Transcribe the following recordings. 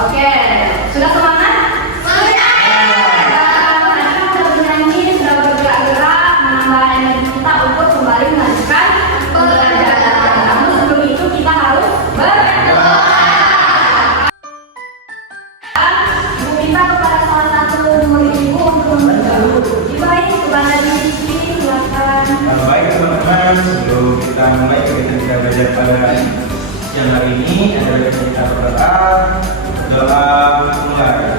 Oke, sudah semangat? Sudah! Nanti sudah bernyanyi, sudah bergerak-gerak, menambah energi kita untuk kembali melanjutkan pelajaran. Namun sebelum itu kita harus berdoa. Ibu minta kepada salah satu murid ibu untuk memberitahu. Baik, kepada diri silakan. Baik teman-teman, sebelum kita mulai kegiatan kita belajar pada siang hari ini, ada kita berdoa. Doa mulai.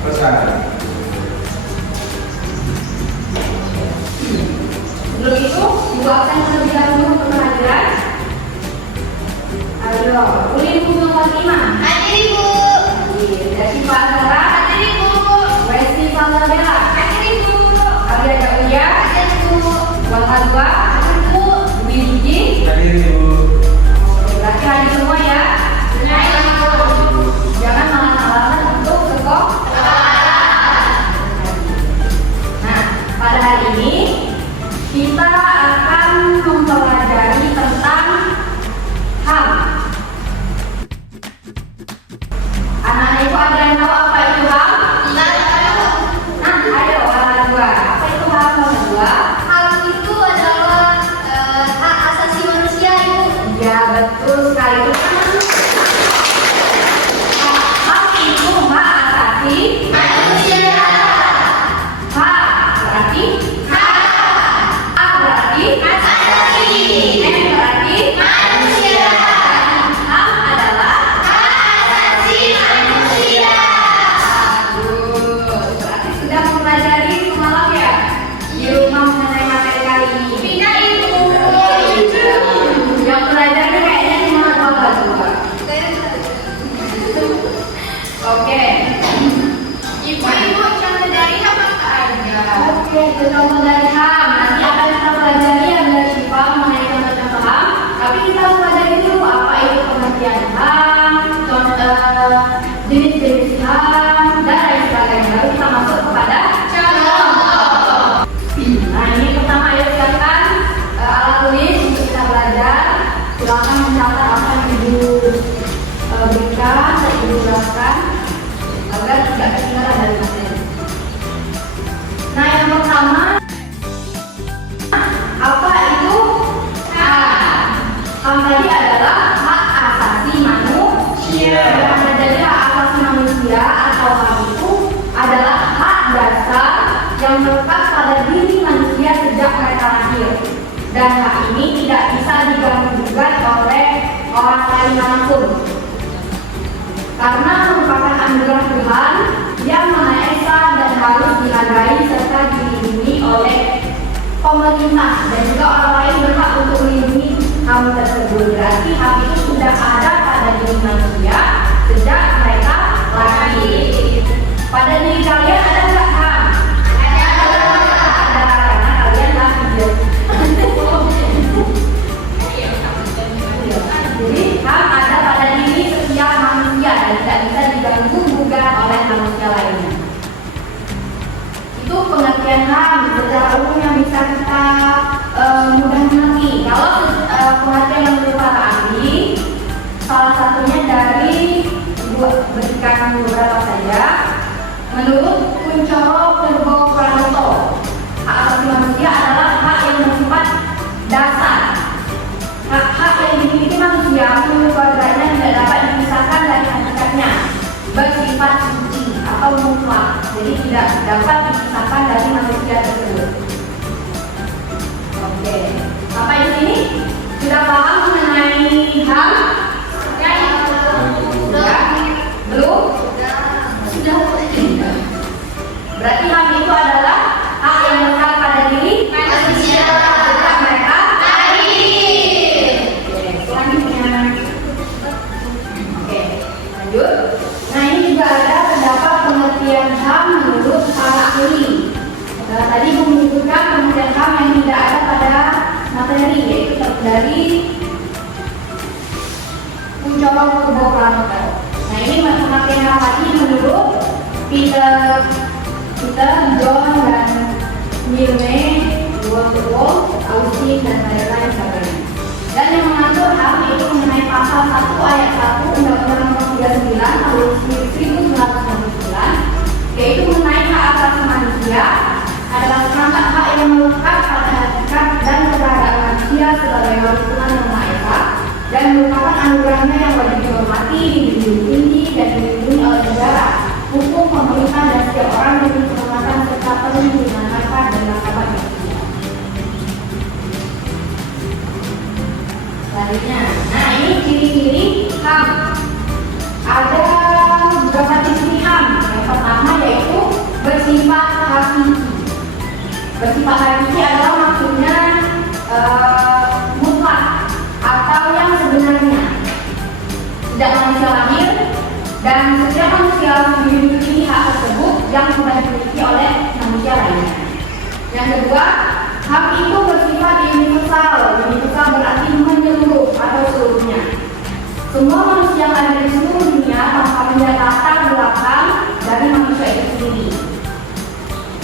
Selesai. Sebelum itu, ibu akan terlebih dahulu untuk pelajaran. Ayo, boleh ibu nomor 5. Hadir ibu. Dari Pak Zara. Hadir ibu. Westi Falabella. Hadir ibu. Ada Uya. Hadir ibu. Bang Hadwa. Hadir ibu. Wiji. Hadir ibu. Berarti hadir semua ya. Hadir ibu. Jangan malas-malasan untuk sekolah. Nah, pada hari ini kita akan mempelajari tentang HAM. Anak-anak ibu ada yang tahu apa itu HAM? Nah, ayo anak dua. Apa itu HAM nomor 2? HAM itu adalah hak asasi manusia ibu. Ya betul sekali. HAM itu hak asasi Manusia. hak berarti Hak A berarti asasi M berarti manusia. HAM adalah Hak asasi manusia. bagus. Berarti sudah mempelajari semalam ya di rumah mengenai materi kali ini. Tidak ibu. Yang belajar ini kayaknya cuma dua. Oke. Ibu contoh dari apa aja? Oke, contoh dari HAM. Nanti akan kita pelajari yang dari Syifa mengenai contoh-contoh HAM. Tapi kita pelajari dulu apa itu pengertian HAM, contoh jenis-jenis HAM, dan lain sebagainya. Lalu kita masuk kepada contoh. Nah, ini pertama ayo silakan alat tulis untuk kita belajar. Silakan mencatat apa yang ibu berikan dan ibu jelaskan agar tidak ketinggalan dari materi. Nah, yang pertama, apa itu HAM? HAM tadi adalah hak asasi manusia. Jadi hak asasi manusia atau HAM itu adalah hak dasar yang melekat pada diri manusia sejak mereka lahir. Dan hak ini tidak bisa diganggu-gugat oleh orang lain manapun. Karena merupakan anugerah Tuhan yang Maha Esa dan harus dihargai serta dilindungi oleh pemerintah dan juga orang lain berhak untuk melindungi HAM tersebut. Berarti HAM itu sudah ada pada diri manusia sejak mereka lahir. Pada diri kalian ada nggak HAM? Ada, karena kalian lahir. Jadi HAM ada pada diri setiap manusia dan tidak bisa diganggu-gugat oleh manusia lainnya. Itu pengertian HAM secara umum yang bisa kita mudah mengerti. Kalau pengertian yang berupa ahli, salah satunya dari berikan beberapa saja. Menurut Kuncoro Purwopranoto, hak asasi manusia adalah hak yang bersifat dasar. Hak-hak yang dimiliki manusia menurut keluarganya tidak dapat dipisahkan dari hakikatnya, bersifat suci atau mutlak. jadi tidak dapat dipisahkan dari manusia tersebut. Oke, sampai di sini sudah paham mengenai HAM? Ya? Belum? Sudah. Berarti HAM itu adalah hak yang melekat pada diri Manusia. sejak mereka Lahir. Oke, selanjutnya. Oke, lanjut. Nah, ini juga ada terdapat pengertian HAM menurut para ahli. Tadi menyebutkan pengertian HAM yang tidak ada pada materi, yaitu dari Kuncoro Purbo Pranoto. Nah, ini pengertian HAM tadi menurut Peter, John, dan Milne, Austin, dan lain-lain sebagainya. Dan yang mengatur HAM itu mengenai pasal 1 ayat 1 Undang-Undang Nomor 39 Tahun 1999, yaitu mengenai hak asasi manusia adalah semangat hak yang melekat pada hakikat dan keberadaan manusia sebagai makhluk Tuhan yang Maha Esa dan merupakan anugerahnya yang wajib dihormati, dijunjung tinggi, dan dilindungi oleh negara, hukum, pemerintah, dan setiap orang demi kehormatan serta perlindungan harkat dan martabat manusia. Selanjutnya, nah ini ciri-ciri HAM. Ada beberapa ciri HAM. Yang pertama yaitu bersifat hakiki. Bersifat hakiki adalah maksudnya mutlak atau yang sebenarnya. Sejak manusia lahir dan setiap manusia memiliki hak tersebut yang sudah dimiliki oleh manusia lainnya. Yang kedua, HAM itu bersifat universal. Universal berarti menyeluruh atau seluruhnya. Semua manusia yang ada di seluruh dunia tanpa melihat latar belakang dari manusia itu sendiri.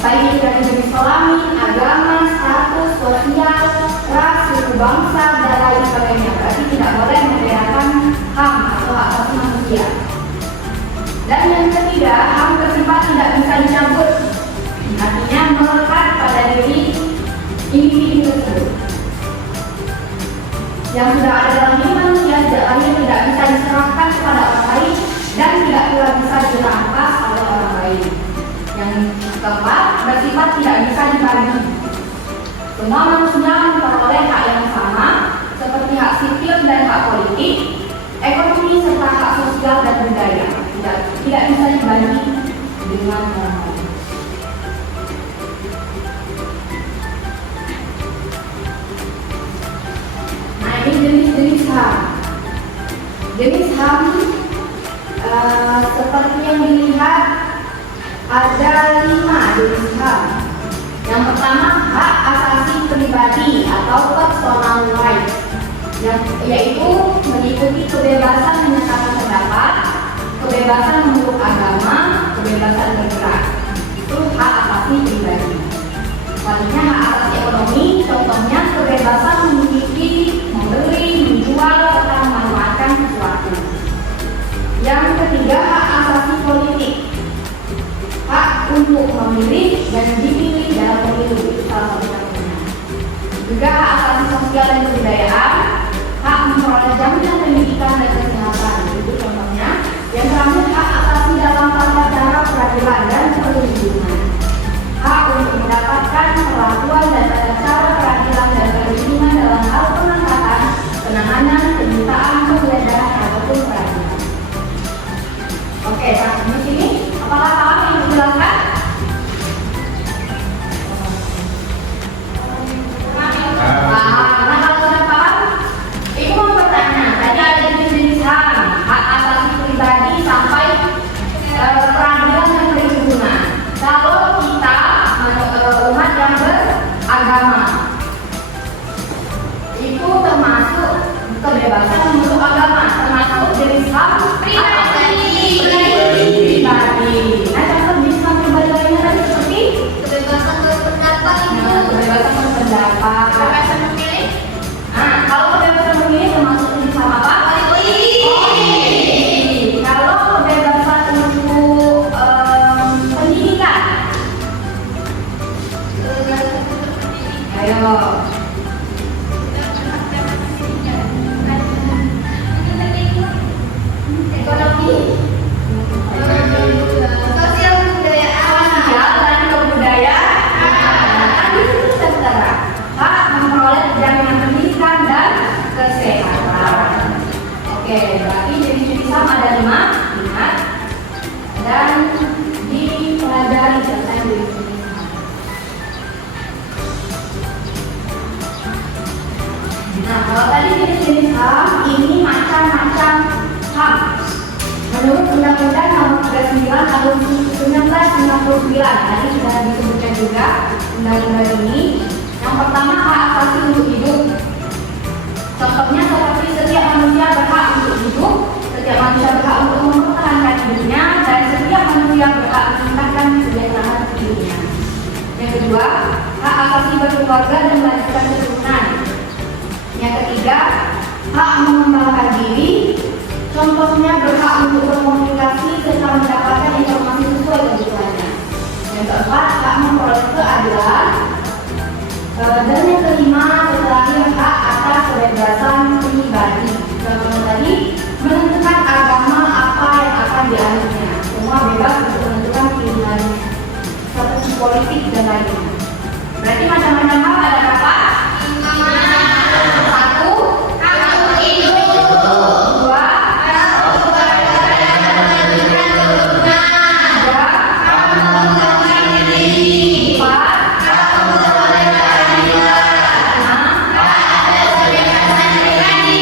Baik itu dari jenis kelamin, agama, status, sosial, ras, suku bangsa, dan lain sebagainya. Berarti tidak boleh membedakan HAM atau hak asasi manusia. Dan yang ketiga, HAM bersifat tidak bisa dicabut. Artinya melekat pada diri individu tersebut. Yang sudah ada dalam diri manusia sejak lahir tidak bisa diserahkan kepada orang lain dan tidak pula bisa dirampas oleh orang lain. Yang keempat, bersifat tidak bisa dibagi. Semua manusia memperoleh hak yang sama seperti hak sipil dan hak politik, ekonomi serta hak sosial dan budaya. Tidak bisa dibagi dengan orang lain. Ini jenis-jenis HAM. Jenis HAM seperti yang dilihat ada 5 jenis HAM. Yang pertama, hak asasi pribadi atau personal rights, yaitu meliputi kebebasan menyatakan pendapat, kebebasan memeluk agama, kebebasan bergerak. Itu hak asasi pribadi. Selanjutnya hak asasi ekonomi, contohnya kebebasan memiliki, membeli, menjual, serta memanfaatkan sesuatu. Yang ketiga, hak asasi politik, hak untuk memilih dan dipilih dalam pemilu, itu salah satu contohnya. Juga hak asasi sosial dan kebudayaan, hak memperoleh jaminan pendidikan dan kesehatan, itu contohnya. Yang terakhir, hak asasi dalam tata cara peradilan dan perlindungan, hak untuk mendapatkan perlakuan dan tata cara peradilan dan perlindungan dalam hal pengangkatan, penahanan, penyitaan, penggeledahan ataupun peradilan. Oke, sampai di sini apakah paham yang dijelaskan? Paham. Nah, kalau sudah paham, ibu mau bertanya. Tadi ada jenis-jenis HAM, hak asasi pribadi sampai peradilan dan perlindungan. Kalau kita umat yang beragama, itu termasuk kebebasan memeluk agama, termasuk jenis HAM pribadi. Nah, contoh jenis HAM pribadi lainnya tadi seperti Kebebasan berpendapat itu. kebebasan berpendapat. Kebebasan memilih. Nah, kalau kebebasan memilih termasuk jenis HAM apa? Kalau kebebasan untuk pendidikan, ayo. Ekonomi. Sosial budayaan. 9 tahun 1999. Tadi sudah disebutkan juga undang-undang ini. Yang pertama, hak asasi untuk hidup. Contohnya seperti setiap manusia berhak untuk hidup, setiap manusia berhak untuk mempertahankan hidupnya, dan setiap manusia berhak meningkatkan kesejahteraan hidupnya. Yang kedua, hak asasi berkeluarga dan melanjutkan keturunan. Yang ketiga, hak mengembangkan diri. Contohnya berhak untuk berkomunikasi serta mendapatkan informasi sesuai kebutuhannya. Yang keempat, hak memperoleh keadilan. Dan yang kelima, terakhir, hak atas kebebasan pribadi. Contohnya tadi, menentukan agama apa yang akan dianutnya. Semua bebas untuk menentukan pilihannya, strategi politik dan lainnya. Berarti macam-macam hak ada berapa? 1, hak untuk hidup. 2, hak untuk melanjutkan keturunan. 3, hak untuk mengembangkan diri. 4, hak untuk memperoleh keadilan. 5, hak atas kebebasan pribadi.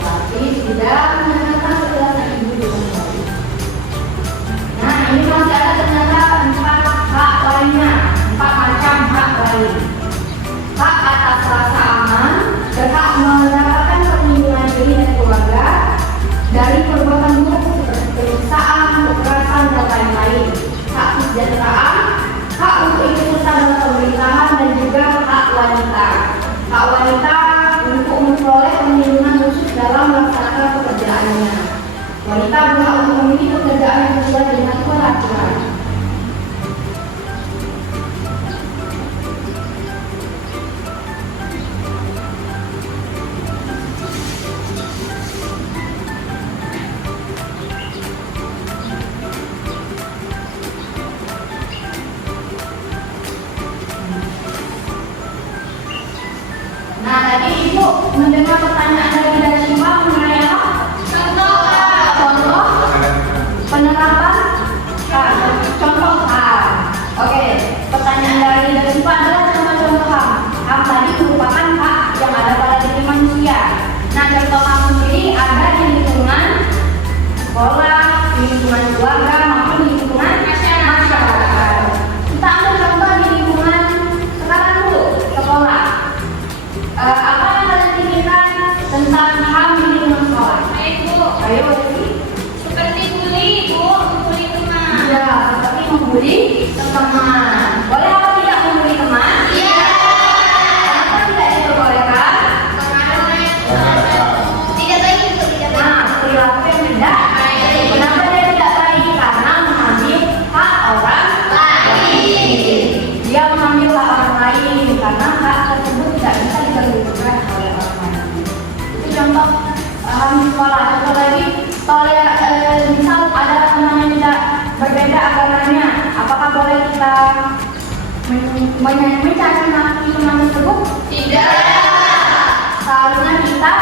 Berarti sudah menentukan penjelasan ibu dengan baik. Nah, ini masih ada ternyata 4 hak lainnya, 4 macam hak lain. Hak atas rasa aman, berhak mendapatkan perlindungan diri dan keluarga dari perbuatan buruk seperti penyiksaan, kekerasan, dan lain-lain. Hak kesejahteraan, hak untuk ikut serta dalam pemerintahan, dan juga hak wanita. Hak wanita untuk memperoleh perlindungan khusus dalam melaksanakan pekerjaannya. Wanita berhak untuk memilih pekerjaan yang sesuai dengan peraturan. Nah, tadi Ibu mendengar pertanyaan dari Syifa mengenai apa? Contoh penerapan contoh hak. Oke, pertanyaan dari Syifa adalah contoh hak. Hak tadi merupakan hak yang ada pada diri manusia. Nah, contoh hak sendiri ada di lingkungan sekolah, di lingkungan keluarga, maupun di lingkungan masyarakat. Kita ambil contoh di lingkungan sekarang dulu, sekolah. Apa yang kalian pikirkan tentang HAM di lingkungan sekolah? Ayo, Seperti bully, Bu, membuli teman. ya, seperti membuli teman. Boleh apa tidak membuli teman? Iya. Kenapa tidak diperbolehkan? Tidak baik untuk tidak baik. Nah, perilaku yang tidak. Kenapa dia tidak baik? Karena mengambil hak orang lain. Dia mengambil hak orang lain karena hak tersebut tidak bisa ditentukan oleh orang lain. Itu contoh di sekolah. Contoh lagi, misal ada teman yang tidak berbeda agamanya, apakah boleh kita mencaci maki teman tersebut? Tidak. Seharusnya kita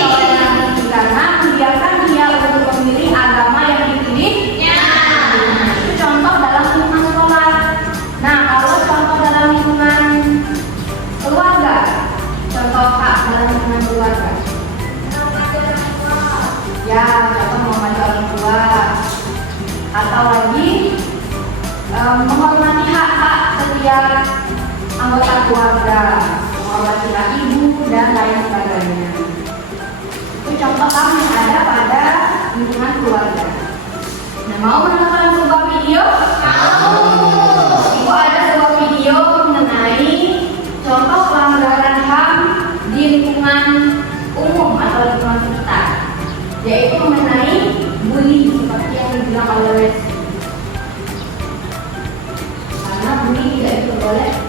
toleransi karena membiarkan dia untuk memilih agama yang dipilihnya. Itu contoh dalam lingkungan sekolah. Nah, kalau contoh dalam lingkungan keluarga, contoh hak dalam lingkungan keluarga. Ya, contoh menghormati orang tua. Atau lagi menghormati hak-hak setiap anggota keluarga, menghormati hak ibu dan lain sebagainya. Itu contoh hak yang ada pada lingkungan keluarga. Nah, mau menonton sebuah video? Ibu ada sebuah video mengenai contoh pelanggaran HAM di lingkungan umum atau lingkungan sekitar, yaitu mengenai bully seperti yang dibilang oleh Wes. Karena bully tidak diperbolehkan.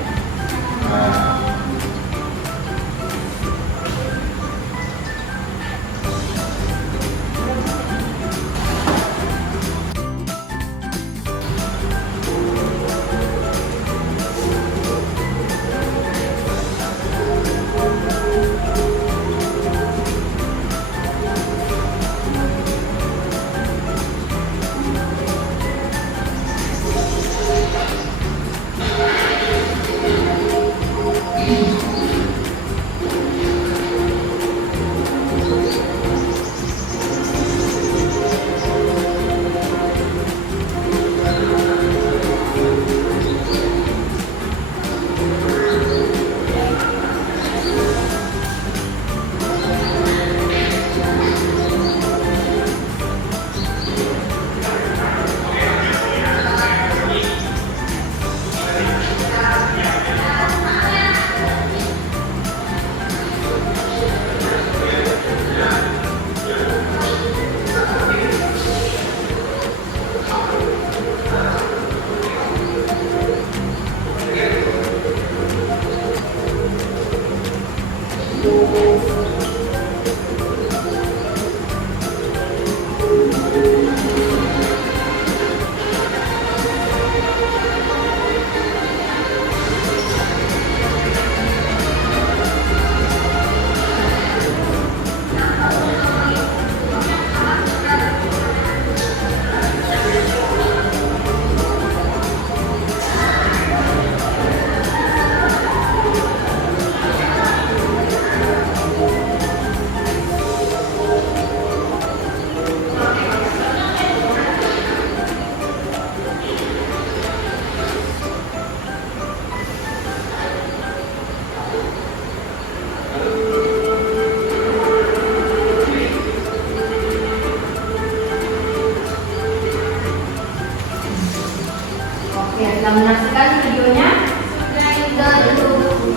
Ya, sudah menyaksikan videonya?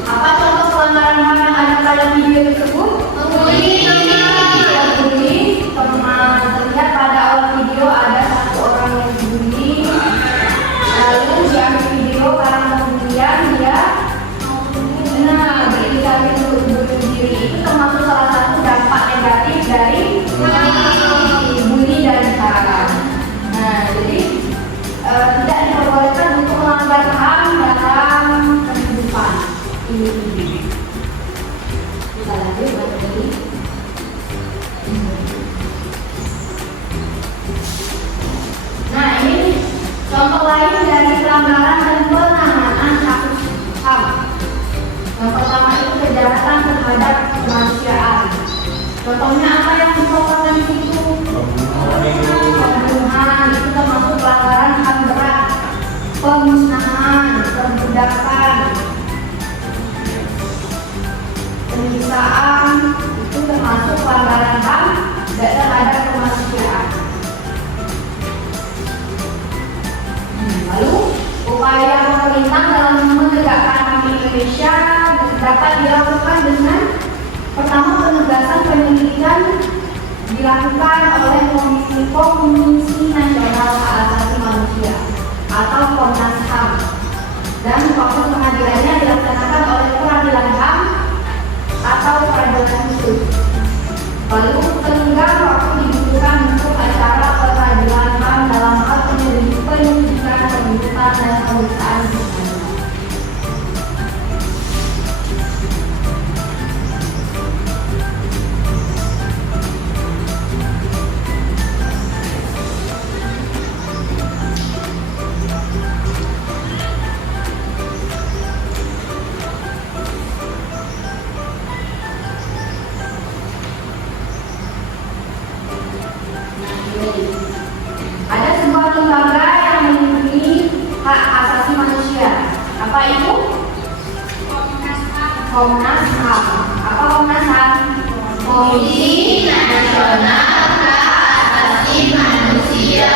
Apa contoh pelanggaran HAM yang ada pada video tersebut? Membuli. Membuli. Terlihat pada awal video ada satu orang yang dibully. Lalu diambil video karena kemudian dia berinisiatif untuk bunuh diri. Itu termasuk salah satu dampak negatif dari bully dan sekarang. Nah, jadi tidak diperbolehkan untuk melanggar HAM dalam kehidupan individu. Kita lanjut lagi. Nah, ini contoh lain dari pelanggaran dan penanganan kasus HAM. Yang pertama itu kejahatan terhadap kemanusiaan. Contohnya apa yang dilakukan di situ? Pembunuhan itu termasuk pelanggaran HAM berat. Pemusnahan, perbudakan, penyiksaan itu termasuk pelanggaran HAM terhadap kemanusiaan. Lalu upaya pemerintah dalam menegakkan HAM di Indonesia dapat dilakukan dengan pertama penegasan penyelidikan dilakukan oleh Komisi Nasional Hak Asasi Manusia atau Komnas HAM, dan proses pengadilannya dilaksanakan oleh Peradilan HAM atau peradilan khusus. Lalu tenggang waktu dibutuhkan untuk acara peradilan HAM dalam hal penyelidikan, penuntutan, dan pemeriksaan. Ada sebuah lembaga yang melindungi hak asasi manusia. Apa itu? Komnas HAM. Apa Komnas HAM? Komisi Nasional Hak Asasi Manusia.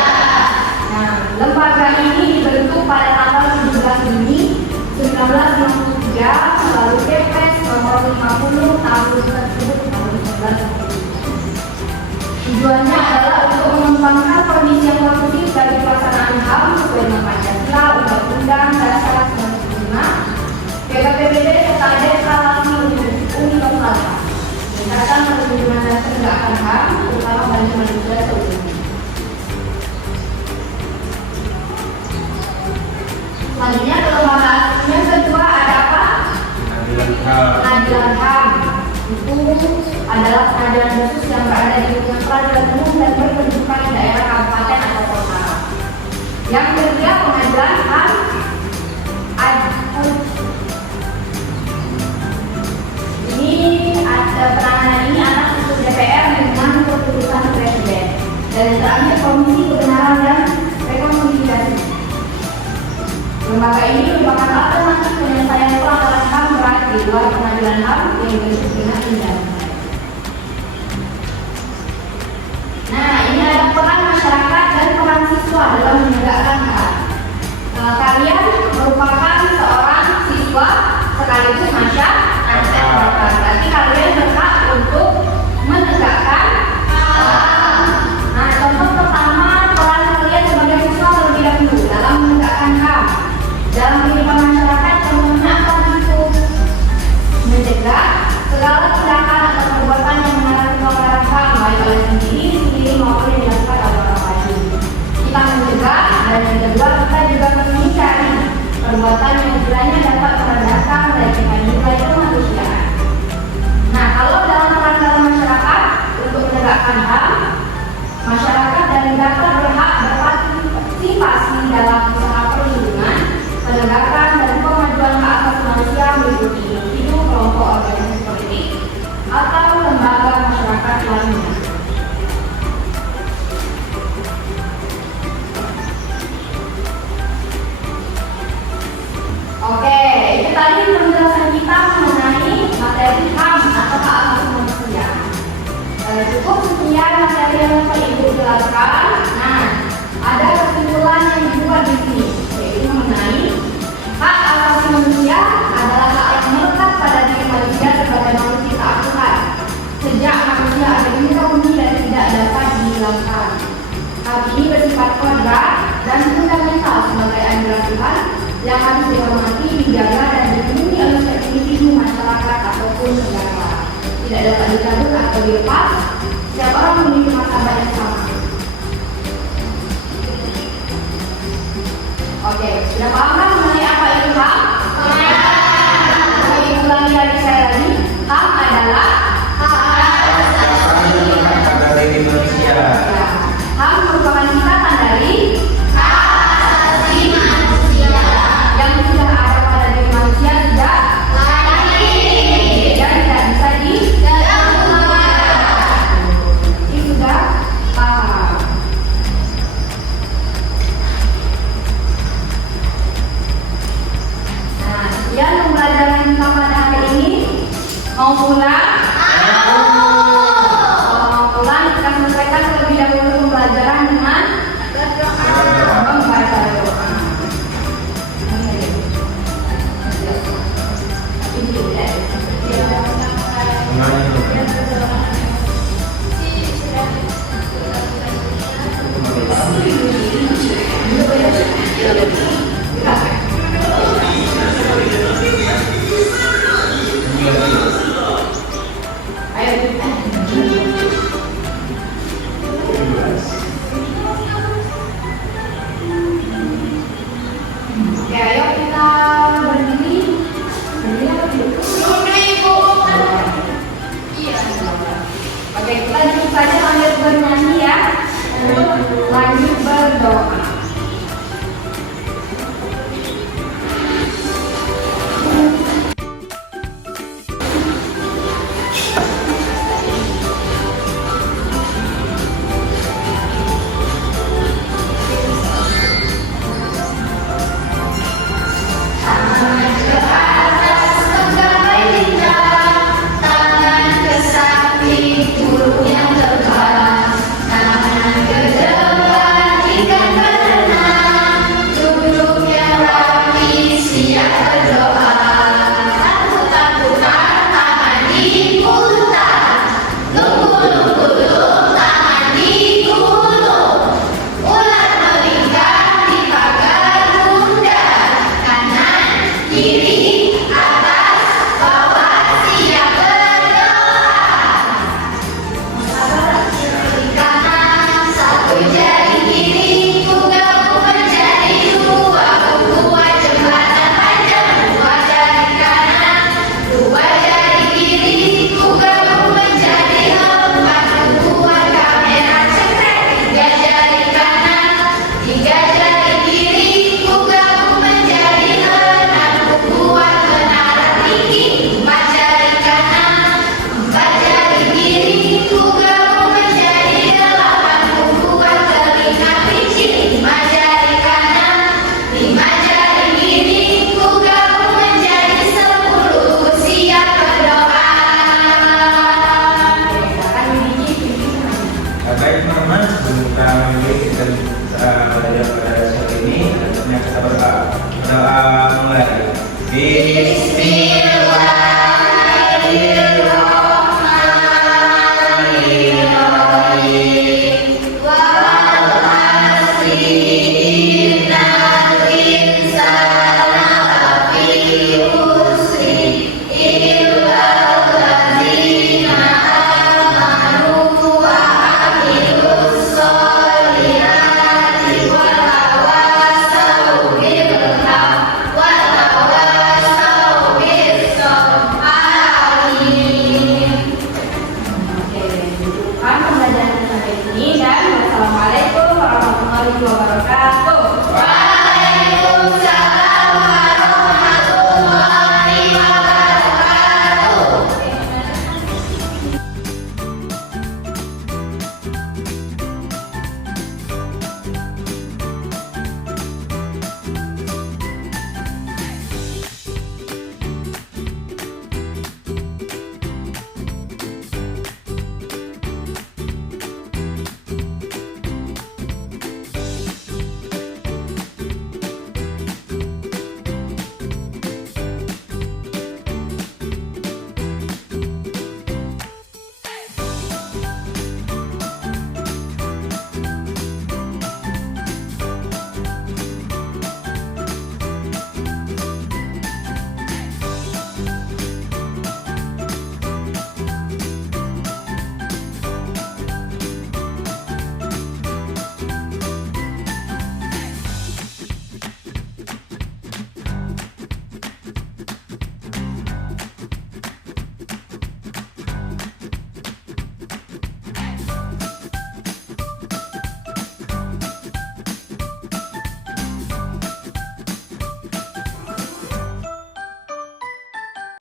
Nah, lembaga ini dibentuk pada tanggal 17 Juni 1963 melalui Kepres nomor 50 tahun tersebut tahun 19. Tujuannya adalah untuk mengembangkan kondisi yang positif dari pelaksanaan HAM sesuai dengan Pancasila, Undang-Undang Dasar 1945, PKPBD serta Deklarasi Universal. Berdasarkan perlindungan dan penegakan HAM, terutama bagi manusia seumur. Selanjutnya kelembagaan yang kedua ada apa? Pengadilan HAM. Itu adalah pengadilan khusus yang berada di lingkungan peradilan umum dan berkedudukan di daerah kabupaten atau kota. Yang ketiga pengadilan HAM ini penanganan ini atas usul DPR dengan keputusan Presiden. Dan yang terakhir Komisi Kebenaran dan Rekonsiliasi. Lembaga ini merupakan alternatif penyelesaian pelanggaran HAM berat di luar pengadilan HAM yang dibentuk dengan tindakan. Nah, ini ada peran masyarakat dan peran siswa dalam menegakkan HAM. Kalian merupakan seorang siswa sekaligus masyarakat. Berarti kalian berhak untuk menegakkan HAM. Nah, contoh pertama peran kalian sebagai siswa terlebih dahulu dalam menegakkan HAM. Dalam kehidupan masyarakat, contohnya apa itu? Mencegah segala tindakan atau perbuatan yang mengarah ke pelanggaran HAM baik oleh sendiri maupun yang dilakukan oleh orang lain. Kita mencegah, dan yang kedua kita juga mencari perbuatan yang kiranya dapat merendahkan melecehkan nilai kemanusiaan. Nah, kalau dalam pelanggaran masyarakat untuk menegakkan HAM, masyarakat dan negara berhak berpartisipasi dalam usaha perlindungan, penegakan dan pemajuan hak asasi manusia meliputi individu, kelompok, organisasi politik, atau lembaga masyarakat lainnya. Oke, itu tadi penjelasan kita mengenai materi HAM atau hak asasi manusia. Cukup sekian materi yang dapat Ibu jelaskan. Nah, ada kesimpulan yang dibuat di sini, yaitu mengenai yang harus dihormati, dijaga, dan dilindungi oleh setiap individu masyarakat ataupun negara. Tidak dapat dicabut atau dilepas. Setiap orang memiliki martabat yang sama. Oke, sudah paham mengenai apa itu HAM? Saya ulangi dari saya lagi. HAM adalah hak asasi manusia. ya, HAM merupakan singkatan dari yang sudah ada pada diri manusia sejak dan tidak bisa ini sudah paham. Nah, sekian pembelajaran kita pada hari ini. Mau pulang? Kalau mau pulang, kita selesaikan terlebih dahulu pembelajaran dengan membaca doa. Oke, ayo kita berdiri. Berdiri apa duduk? Oke, kita duduk saja sambil bernyanyi ya. Lanjut berdoa. Baik teman-teman, sebelum kita memulai kita belajar pada sore ini, kita berdoa. Doa mulai. Bismillah.